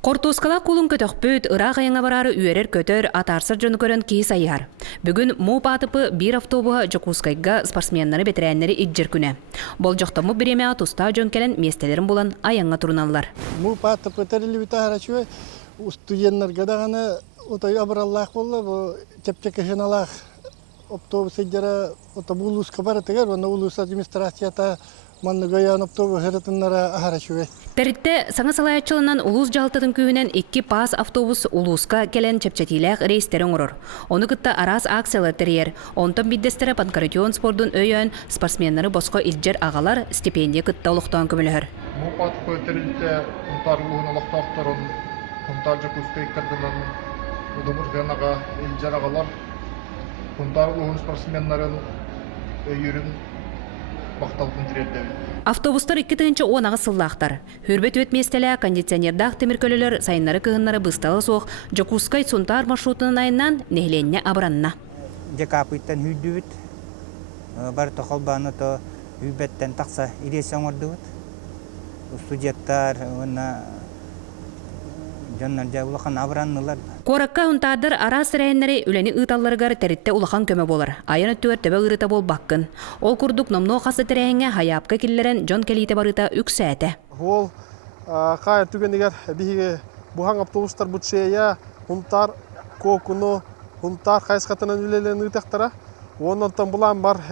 Кортускала кулун көтөкпөт ыра кайыңа барары үйерер көтөр атарсыр жonu көрөн кии сайар. Бүгүн муу патыпы бир автобуга Жокускайга спортсменнары бетерәннәре иджер күнә. Бол жоктому биреме туста жон келен местелерин булан аяңга туруналар. Муу патыпы терили битарачу студентлерге даганы отой абраллах болла бу чепчекешеналах автобус иджера автобус кабар тегер вона улус администрацията манныгаян автобус херетиннара ахарачу. Теритте саңа салаячылынан улус жалтатын күйінен 2 пас автобус улуска келен чепчетилек рейстерин урор. Оны кытта арас акциялар терьер. Онтон биддестері панкратион спордун өйөн спортсменнары боско илжер агалар стипендия кытта олуқтан көмілігір. Мупат көтерілді ұнтарлығын олықтақтырын, ұнтар Жокускай кірділін, ұдымыр ғанаға илжер агалар, ұнтарлығын спортсменнарын өйірін бақталдың тірелді. Автобустар 2-тыгынчы онаға сыллақтар. Хүрбет өт местелі кондиционердақ теміркөлілер сайынлары кығынлары бұсталы соқ Жокускай Сунтар маршрутының айынан нехленне абыранна. Жекапыттан хүйді бүт, бар тоқалбаны то үйбеттен тақса иресен орды бүт. Студенттар, жоннар жа улақан абыраннылар. Коракка ұнтадыр арас сірәйінлері үләні ұталарығар тәрітті улахан көмі болар. Айын өттігір төбі ұрыта бол баққын. Ол күрдік номно қасы тірәйінге хаяпқа келілерін жон келейті барыта үксәті. Ол қайын түгенігер бігі бұған автобустар бұтшея, ұнтар кокуну, ұнтар қайсқатынан үлелерін ұйтақтара. Оннан бұлан бар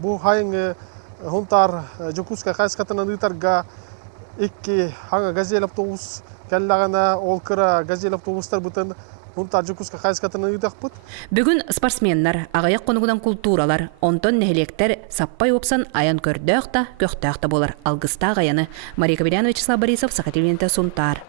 бұл қайын ұнтар Жокускай қайсқатынан ұйтарға 2 хаңа газель автобус кәллағана ол кыра газель автобустар бұтын ұнтар Жокускай қайсқатынан ұйтақ бұт. Бүгін спортсменнар, ағаяқ қонығынан культуралар, онтон нәхелектер саппай опсан аян көрдөқ та, көқтөқ та болар. Алғыста ағаяны Мария Кабеляна, Вячеслав Борисов, Сахатилинте, Сунтар.